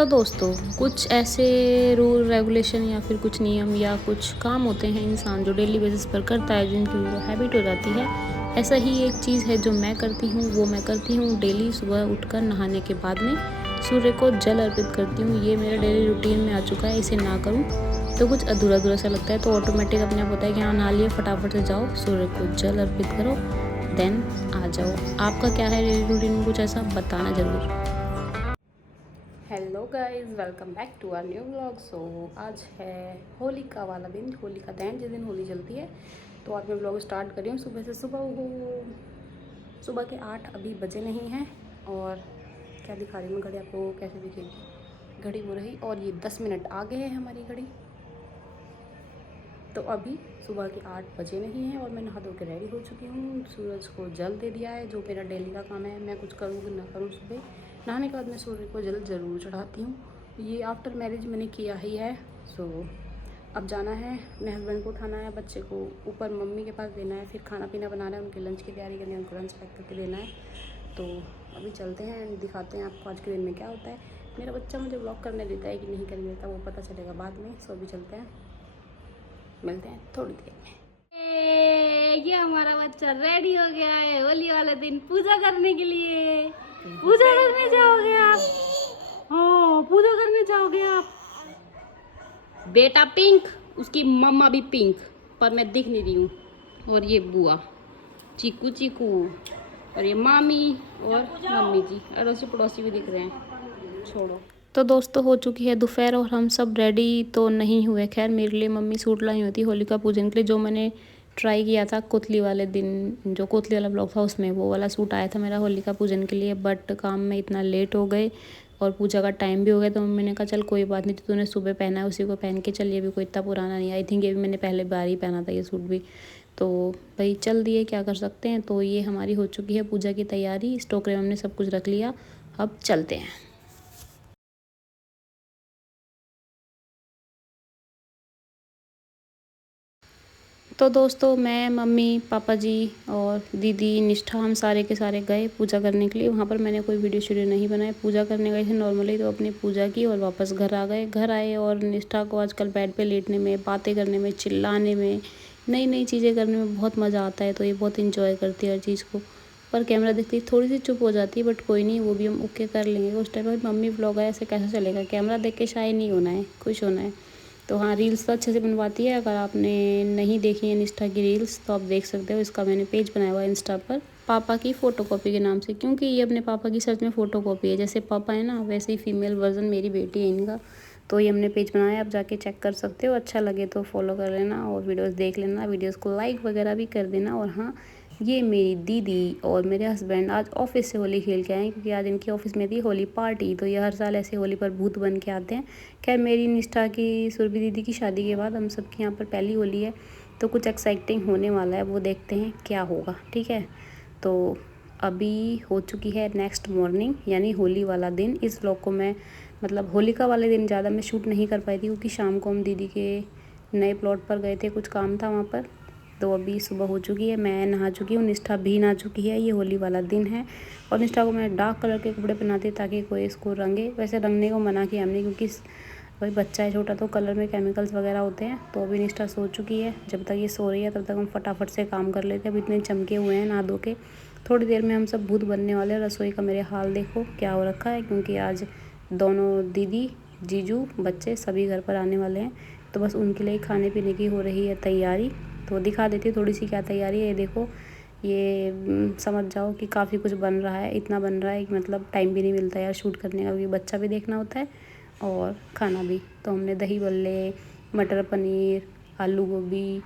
तो दोस्तों, कुछ ऐसे रूल रेगुलेशन या फिर कुछ नियम या कुछ काम होते हैं इंसान जो डेली बेसिस पर करता है, जिनकी वो हैबिट हो जाती है। ऐसा ही एक चीज़ है जो मैं करती हूँ, वो मैं करती हूँ डेली सुबह उठकर नहाने के बाद में सूर्य को जल अर्पित करती हूँ। ये मेरा डेली रूटीन में आ चुका है। इसे ना करूँ तो कुछ अधूरा अधूरा सा लगता है, तो ऑटोमेटिक अपने आप होता है कि हाँ, नहा लिए, फटाफट से जाओ सूर्य को जल अर्पित करो, देन आ जाओ। आपका क्या है डेली रूटीन में, कुछ ऐसा बताना ज़रूर। Hello guys, welcome back to our new vlog. So आज है होली का वाला दिन, होली का दहन, जिस दिन होली चलती है। तो आज मैं व्लॉग स्टार्ट कर रही हूँ सुबह से। सुबह के 8 अभी बजे नहीं हैं। और क्या दिखा रही हूँ मैं घड़ी आपको, कैसे दिखेगी घड़ी वो रही, और ये 10 मिनट आगे है हमारी घड़ी। तो अभी सुबह के 8 बजे नहीं हैं और मैं नहा धो के रेडी हो चुकी हूँ। सूरज को जल दे दिया है, जो मेरा डेली का काम है। मैं कुछ करूँ कि ना करूँ, सुबह नहाने के बाद मैं सूर्य को जल ज़रूर चढ़ाती हूँ। ये आफ्टर मैरिज मैंने किया ही है। सो अब जाना है, अपने हस्बैंड को उठाना है, बच्चे को ऊपर मम्मी के पास देना है, फिर खाना पीना बनाना है, उनके लंच की तैयारी करनी है, उनको लंच पैक करके देना है। तो अभी चलते हैं एंड दिखाते हैं आपको आज के दिन में क्या होता है। मेरा बच्चा मुझे व्लॉग करने देता है कि नहीं करने देता, वो पता चलेगा बाद में। सो अभी चलते हैं, मिलते हैं थोड़ी देर में। ये हमारा बच्चा रेडी हो गया है होली वाले दिन पूजा करने के लिए। पूजा करने जाओगे आप? हाँ, पूजा करने जाओगे आप। बेटा पिंक, उसकी मम्मा भी पिंक, पर मैं दिख नहीं रही हूँ। और ये बुआ चीकू चीकू, और ये मामी और मम्मी जी, अड़ोसी पड़ोसी भी दिख रहे हैं। छोड़ो। तो दोस्तों, हो चुकी है दोपहर और हम सब रेडी तो नहीं हुए। खैर, मेरे लिए मम्मी सूट लाई हुई थी होलिका पूजन के लिए, जो मैंने ट्राई किया था कोतली वाले दिन, जो कोतली वाला ब्लॉग था उसमें वो वाला सूट आया था मेरा होलिका पूजन के लिए। बट काम में इतना लेट हो गए और पूजा का टाइम भी हो गया, तो मम्मी ने कहा चल कोई बात नहीं, तो तूने सुबह पहना है उसी को पहन के चल, ये भी कोई इतना पुराना नहीं। आई थिंक ये भी मैंने पहले बार ही पहना था ये सूट भी। तो भाई चल दिए, क्या कर सकते हैं। तो ये हमारी हो चुकी है पूजा की तैयारी। इस टोकरे में हमने सब कुछ रख लिया, अब चलते हैं। तो दोस्तों, मैं, मम्मी, पापा जी और दीदी, निष्ठा, हम सारे के सारे गए पूजा करने के लिए। वहाँ पर मैंने कोई वीडियो शीडियो नहीं बनाई, पूजा करने गए थे नॉर्मली। तो अपनी पूजा की और वापस घर आ गए। घर आए और निष्ठा को आजकल बेड पे लेटने में, बातें करने में, चिल्लाने में, नई नई चीज़ें करने में बहुत मज़ा आता है। तो ये बहुत इंजॉय करती है हर चीज़ को। पर कैमरा देखती थोड़ी सी चुप हो जाती है, बट कोई नहीं, वो भी हम ओके कर लेंगे। उस टाइम पर मम्मी व्लॉग है, ऐसे कैसे चलेगा। कैमरा देख के शाय नहीं होना है, खुश होना है। तो हाँ, रील्स तो अच्छे से बनवाती है। अगर आपने नहीं देखी है इंस्टा की रील्स तो आप देख सकते हो। इसका मैंने पेज बनाया हुआ है इंस्टा पर, पापा की फ़ोटोकॉपी के नाम से, क्योंकि ये अपने पापा की सच में फ़ोटोकॉपी है। जैसे पापा है ना, वैसे ही फीमेल वर्जन मेरी बेटी है इनका। तो ये हमने पेज बनाया है, आप जाके चेक कर सकते हो। अच्छा लगे तो फॉलो कर लेना और वीडियोस देख लेना, वीडियोस को लाइक वगैरह भी कर देना। और हाँ, ये मेरी दीदी और मेरे हस्बैंड आज ऑफिस से होली खेल के आए हैं, क्योंकि आज इनकी ऑफिस में थी होली पार्टी। तो ये हर साल ऐसे होली पर भूत बन के आते हैं। खैर, मेरी निष्ठा की, सुरभि दीदी की शादी के बाद हम सबके यहाँ पर पहली होली है, तो कुछ एक्साइटिंग होने वाला है, वो देखते हैं क्या होगा। ठीक है, तो अभी हो चुकी है नेक्स्ट मॉर्निंग, यानी होली वाला दिन। इस व्लॉग को मैं, मतलब होलिका वाले दिन ज़्यादा मैं शूट नहीं कर पाई थी, क्योंकि शाम को हम दीदी के नए प्लॉट पर गए थे, कुछ काम था वहाँ पर। तो अभी सुबह हो चुकी है, मैं नहा चुकी हूँ, निष्ठा भी नहा चुकी है। ये होली वाला दिन है और निष्ठा को मैं डार्क कलर के कपड़े पहनाती ताकि कोई इसको रंगे। वैसे रंगने को मना किया हमने, क्योंकि भाई बच्चा है छोटा, तो कलर में केमिकल्स वगैरह होते हैं। तो अभी निष्ठा सो चुकी है। जब तक ये सो रही है तब तक हम फटाफट से काम कर लेते हैं। अभी इतने चमके हुए हैं नहा धो के, थोड़ी देर में हम सब भूत बनने वाले हैं। रसोई का मेरे हाल देखो क्या हो रखा है, क्योंकि आज दोनों दीदी, जीजू, बच्चे सभी घर पर आने वाले हैं। तो बस उनके लिए खाने पीने की हो रही है तैयारी। तो दिखा देती हूँ थोड़ी सी क्या तैयारी है। ये देखो, ये समझ जाओ कि काफ़ी कुछ बन रहा है। इतना बन रहा है कि मतलब टाइम भी नहीं मिलता यार शूट करने का, क्योंकि बच्चा भी देखना होता है और खाना भी। तो हमने दही बल्ले, मटर पनीर, आलू गोभी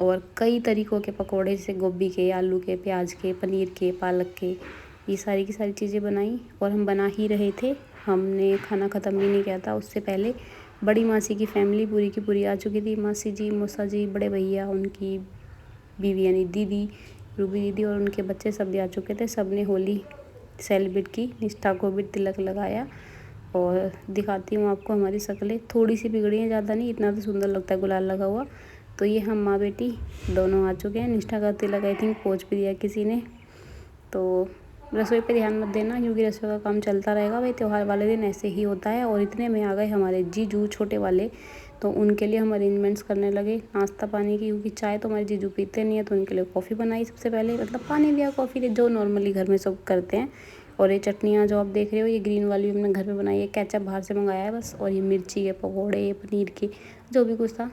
और कई तरीक़ों के पकोड़े, जैसे गोभी के, आलू के, प्याज के, पनीर के, पालक के, ये सारी की सारी चीज़ें बनाई। और हम बना ही रहे थे, हमने खाना ख़त्म भी नहीं किया था। उससे पहले बड़ी मासी की फैमिली पूरी की पूरी आ चुकी थी। मासी जी, मौसा जी, बड़े भैया, उनकी बीवी यानी दीदी, रूबी दीदी और उनके बच्चे सब भी आ चुके थे। सब ने होली सेलिब्रेट की। निष्ठा को भी तिलक लगाया। और दिखाती हूँ आपको हमारी शक्लें, थोड़ी सी बिगड़ी हैं, ज़्यादा नहीं। इतना तो सुंदर लगता है गुलाल लगा हुआ। तो ये हम माँ बेटी दोनों आ चुके हैं। निष्ठा का तिलक आई थिंक पोंछ भी दिया किसी ने। तो रसोई पे ध्यान मत देना क्योंकि रसोई का काम चलता रहेगा भाई, त्यौहार वाले दिन ऐसे ही होता है। और इतने में आ गए हमारे जीजू छोटे वाले, तो उनके लिए हम अरेंजमेंट्स करने लगे नाश्ता पानी की, क्योंकि चाय तो हमारे जीजू पीते नहीं है, तो उनके लिए कॉफ़ी बनाई सबसे पहले, मतलब पानी दिया कॉफ़ी दी, जो नॉर्मली घर में सब करते हैं। और ये चटनियाँ जो आप देख रहे हो, ये ग्रीन वाली हमने घर में बनाई है, केचप बाहर से मंगाया है बस। और ये मिर्ची के पकौड़े, पनीर के, जो भी कुछ था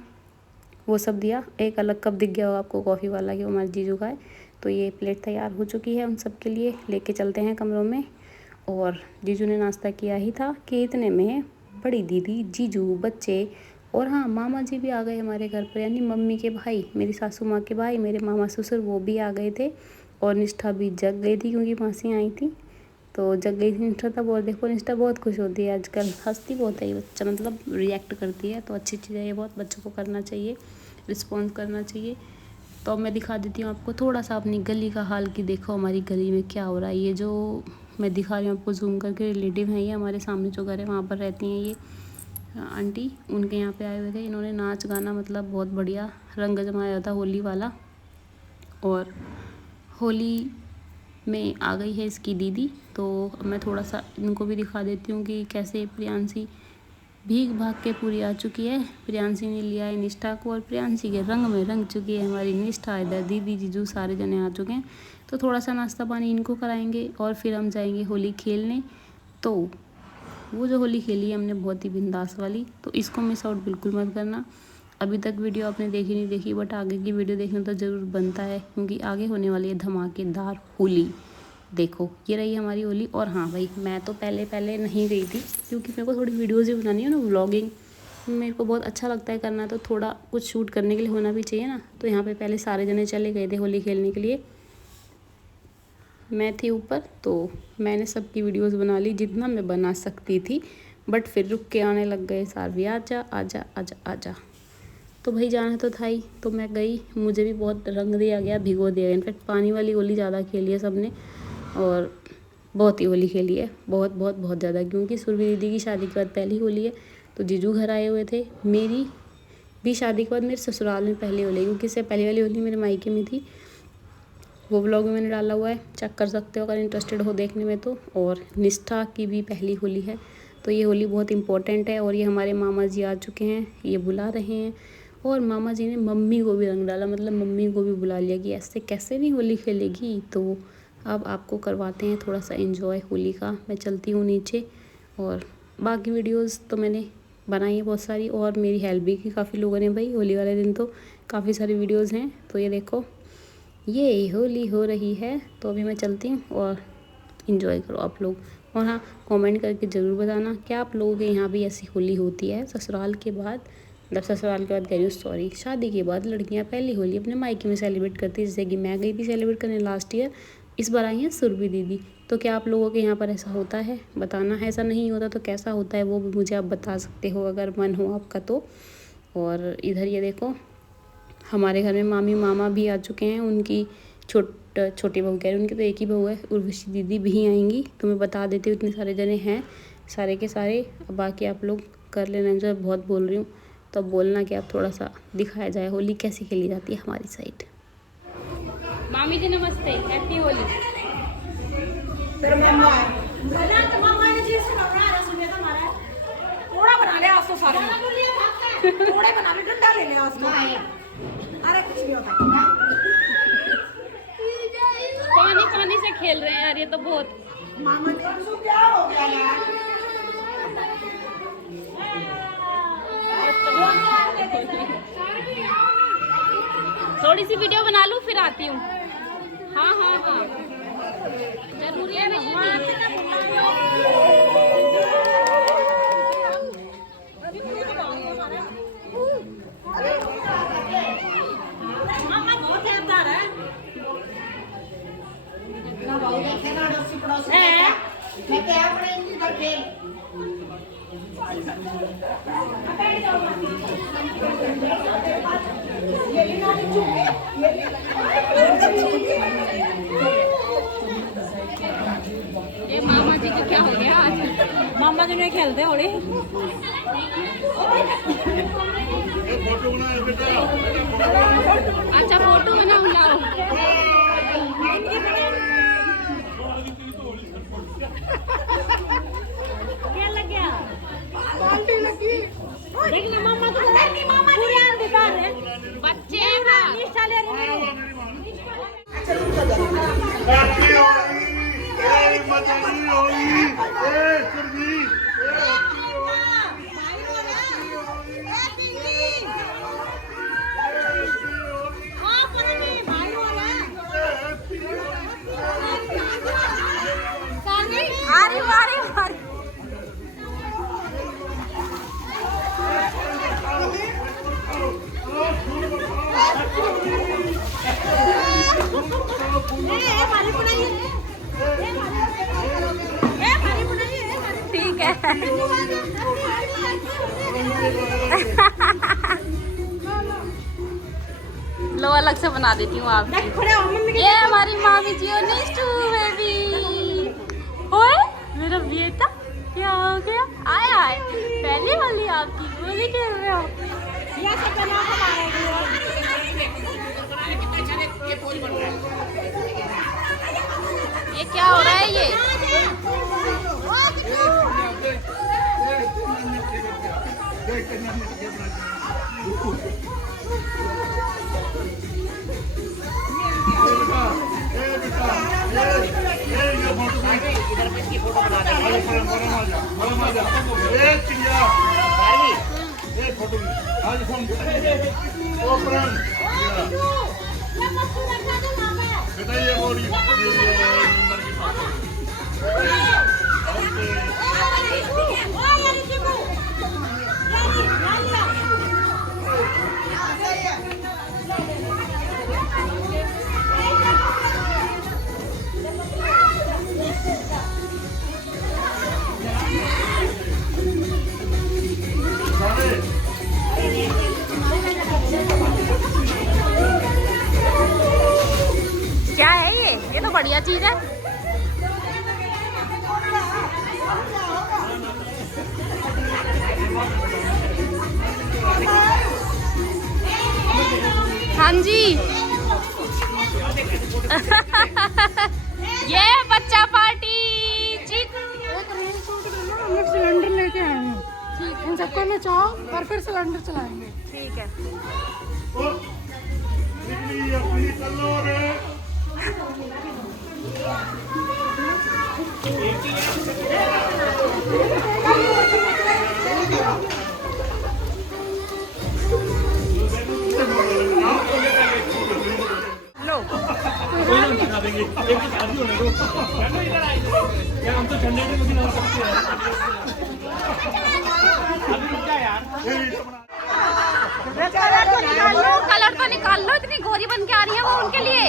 वो सब दिया। एक अलग कप दिख गया हो आपको कॉफ़ी वाला कि वो हमारे जीजू का है। तो ये प्लेट तैयार हो चुकी है उन सब के लिए, लेके चलते हैं कमरों में। और जीजू ने नाश्ता किया ही था कि इतने में बड़ी दीदी, जीजू, बच्चे और हाँ मामा जी भी आ गए हमारे घर पर, यानी मम्मी के भाई, मेरी सासू माँ के भाई, मेरे मामा ससुर, वो भी आ गए थे। और निष्ठा भी जग गई थी क्योंकि मासी आई थी, तो जग गई थी निष्ठा तब। और देखो निष्ठा बहुत खुश होती है आजकल, हंसती बहुत है ये बच्चा, मतलब रिएक्ट करती है, तो अच्छी चीज़ है ये, बहुत बच्चों को करना चाहिए, रिस्पॉन्स करना चाहिए। तो अब मैं दिखा देती हूँ आपको थोड़ा सा अपनी गली का हाल, कि देखो हमारी गली में क्या हो रहा है। ये जो मैं दिखा रही हूँ आपको जूम करके, रिलेटिव हैं ये, हमारे सामने जो घर है वहाँ पर रहती हैं ये आंटी, उनके यहाँ पे आए हुए थे। इन्होंने नाच गाना मतलब बहुत बढ़िया रंग जमाया था होली वाला। और होली में आ गई है इसकी दीदी, तो मैं थोड़ा सा इनको भी दिखा देती हूँ कि कैसे प्रियांशी भीग भाग के पूरी आ चुकी है। प्रियांशी ने लिया है निष्ठा को, और प्रियांशी के रंग में रंग चुकी है हमारी निष्ठा। इधर दीदी जीजू सारे जने आ चुके हैं, तो थोड़ा सा नाश्ता पानी इनको कराएंगे और फिर हम जाएंगे होली खेलने। तो वो जो होली खेली है हमने बहुत ही बिंदास वाली, तो इसको मिस आउट बिल्कुल मत करना। अभी तक वीडियो आपने देखी नहीं देखी, बट आगे की वीडियो देखना तो ज़रूर बनता है, क्योंकि आगे होने वाली है धमाकेदार होली। देखो ये रही हमारी होली। और हाँ भाई, मैं तो पहले नहीं गई थी, क्योंकि मेरे को थोड़ी वीडियोज़ भी बनानी है ना, व्लॉगिंग मेरे को बहुत अच्छा लगता है करना, तो थोड़ा कुछ शूट करने के लिए होना भी चाहिए ना। तो यहाँ पे पहले सारे जने चले गए थे होली खेलने के लिए, मैं थी ऊपर, तो मैंने सबकी वीडियोज़ बना ली जितना मैं बना सकती थी। बट फिर रुक के आने लग गए सारे, आजा आजा आजा आजा। तो भाई जाना तो था ही, तो मैं गई, मुझे भी बहुत रंग दिया गया, भिगो दिया गया। इनफैक्ट पानी वाली होली ज़्यादा खेली है सबने, और बहुत ही होली खेली है, बहुत बहुत बहुत ज़्यादा, क्योंकि सुरभि दीदी की शादी के बाद पहली होली है। तो जीजू घर आए हुए थे, मेरी भी शादी के बाद मेरे ससुराल में पहली होली, क्योंकि इससे पहली वाली होली मेरे मायके में थी। वो व्लॉग में मैंने डाला हुआ है, चेक कर सकते हो अगर इंटरेस्टेड हो देखने में तो। और निष्ठा की भी पहली होली है, तो ये होली बहुत इंपॉर्टेंट है। और ये हमारे मामा जी आ चुके हैं, ये बुला रहे हैं। और मामा जी ने मम्मी को भी रंग डाला, मतलब मम्मी को भी बुला लिया कि ऐसे कैसे नहीं होली खेलेगी। तो अब आपको करवाते हैं थोड़ा सा एंजॉय होली का। मैं चलती हूँ नीचे, और बाकी वीडियोस तो मैंने बनाई है बहुत सारी, और मेरी हेल्प भी की काफ़ी लोगों ने भाई। होली वाले दिन तो काफ़ी सारी वीडियोस हैं, तो ये देखो ये होली हो रही है। तो अभी मैं चलती हूँ, और इन्जॉय करो आप लोग। और हाँ, कमेंट करके ज़रूर बताना क्या आप लोगों के यहाँ भी ऐसी होली होती है ससुराल के बाद, मतलब ससुराल के बाद कह रही हूँ, सॉरी, शादी के बाद लड़कियाँ पहली होली अपने मायके में सेलिब्रेट करती है, जैसे कि मैं गई थी सेलिब्रेट करने लास्ट ईयर। इस बार आई हैं सुरभि दीदी। तो क्या आप लोगों के यहाँ पर ऐसा होता है, बताना है। ऐसा नहीं होता तो कैसा होता है वो भी मुझे आप बता सकते हो अगर मन हो आपका तो। और इधर ये देखो हमारे घर में मामी मामा भी आ चुके हैं, उनकी छोटी बहू कह रही, उनकी तो एक ही बहू है, उर्वशी दीदी भी आएंगी। तो मैं बता देती हूँ, इतने सारे जने हैं सारे के सारे। अब बाकी आप लोग कर लेना जो, बहुत बोल रही हूँ तो अब बोलना कि आप थोड़ा सा दिखाया जाए होली कैसे खेली जाती है हमारी साइड। मामी जी नमस्ते, हैप्पी होली। थोड़ा बना ले आज तो सारे थोड़े बना ले, डंडा ले ले आज तो। अरे कुछ नहीं होता, पानी पानी से खेल रहे हैं यार, ये तो बहुत। मामा ने तो क्या हो गया यार। थोड़ी सी वीडियो बना लूं फिर आती हूँ। हाँ हाँ हाँ, जरूरी है ये मामा जी को क्या हो गया आज? मामा जी ने खेलते होली। अच्छा फोटो बनाओ, लाओ। क्या लग गया? बाल्टी लगी। देखना मम्मा तो नहीं, मम्मा पूरे अंधकार है। बच्चे ना निशा ले रही है। हैप्पी होली ए मदनी होली ए सुरभि ठीक है। लो अलग से बना देती हूँ आप। ये हमारी मामी जी और निष्ठू बेबी। ओए मेरा बेटा क्या हो गया? आए आए पहली वाली आपकी गोली खेल रहे हो। ये क्या हो रहा है ये? बेटा ये बोली क्या है ये तो बढ़िया चीज है। हाँ जी। ये बच्चा पार्टी जी। सिलेंडर लेके आए हैं। इन सबको नचाओ और फिर सिलेंडर चलाएंगे। ठीक है। निकली अपनी कलर हम तो ठंडे में मशीन हो सकते हैं। कलर तो निकाल लो, इतनी गोरी बन के आ रही है वो उनके लिए।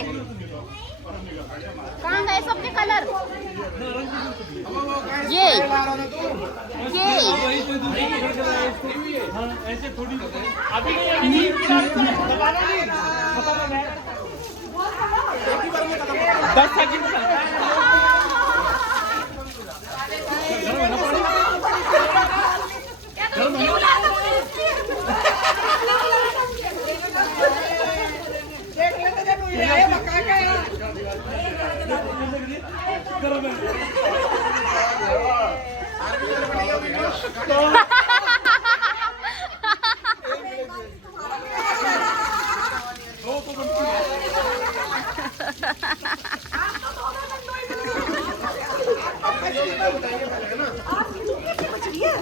कहाँ गए सबके कलर? ये ऐसे थोड़ी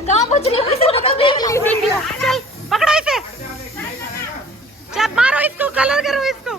कहाँ बच रही है? चल पकड़ो इसे, चल मारो इसको, कलर करो इसको।